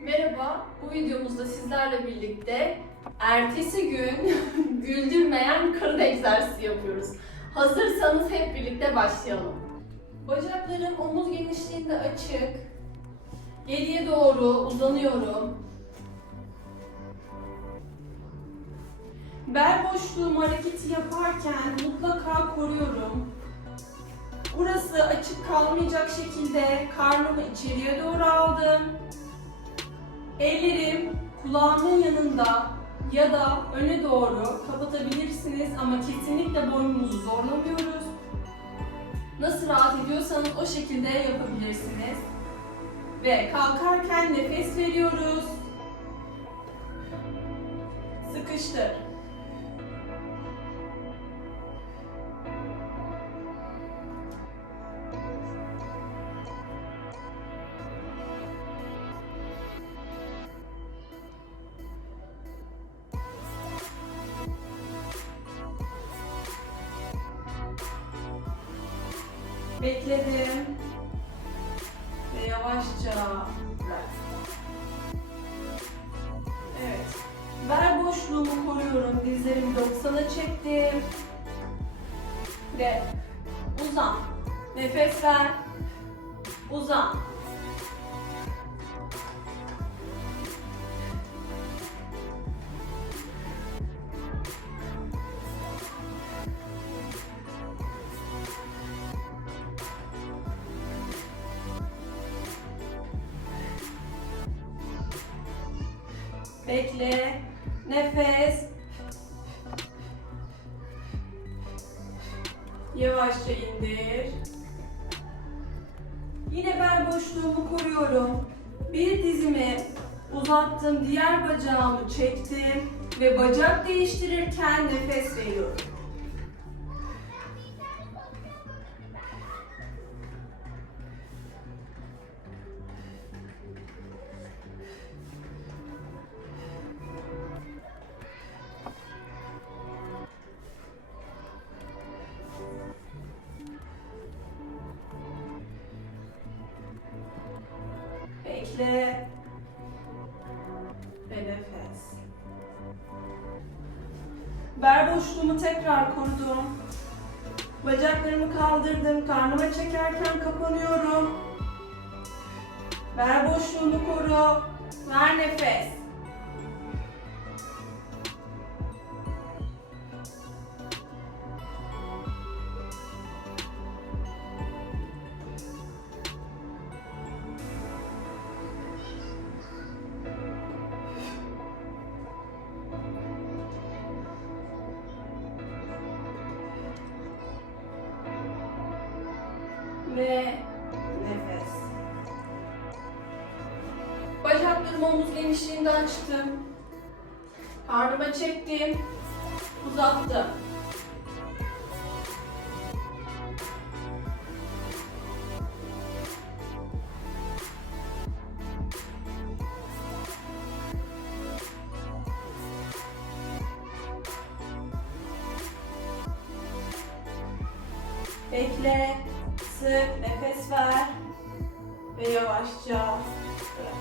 Merhaba, bu videomuzda sizlerle birlikte ertesi gün güldürmeyen karın egzersizi yapıyoruz. Hazırsanız hep birlikte başlayalım. Bacaklarım omuz genişliğinde açık. Geriye doğru uzanıyorum. Bel boşluğum hareketi yaparken mutlaka koruyorum. Burası açık kalmayacak şekilde karnımı içeriye doğru aldım. Ellerim kulağımın yanında ya da öne doğru kapatabilirsiniz ama kesinlikle boynunuzu zorlamıyoruz. Nasıl rahat ediyorsanız o şekilde yapabilirsiniz. Ve kalkarken nefes veriyoruz. Sıkıştır. Bekledim. Ve yavaşça. Evet. Ver boşluğumu koruyorum. Dizlerimi 90'a çektim. Ve uzan. Nefes ver. Uzan. Bekle. Nefes. Yavaşça indir. Yine bel boşluğumu koruyorum. Bir dizimi uzattım, diğer bacağımı çektim ve bacak değiştirirken nefes veriyorum. Bekle. Ve nefes. Bel boşluğumu tekrar korudum. Bacaklarımı kaldırdım. Karnıma çekerken kapanıyorum. Bel boşluğunu koru. Ver nefes. Ve nefes. Bacaklarımı omuz genişliğinde açtım. Karnıma çektim. Uzattım. Bekle, sık, nefes ver ve yavaşça bırak.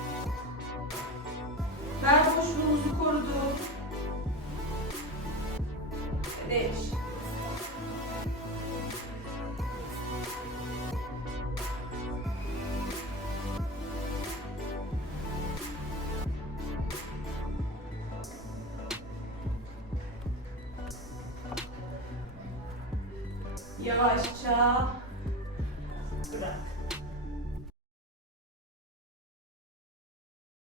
Bel boşluğumuzu koruduk. Değiş. Yavaşça bırak.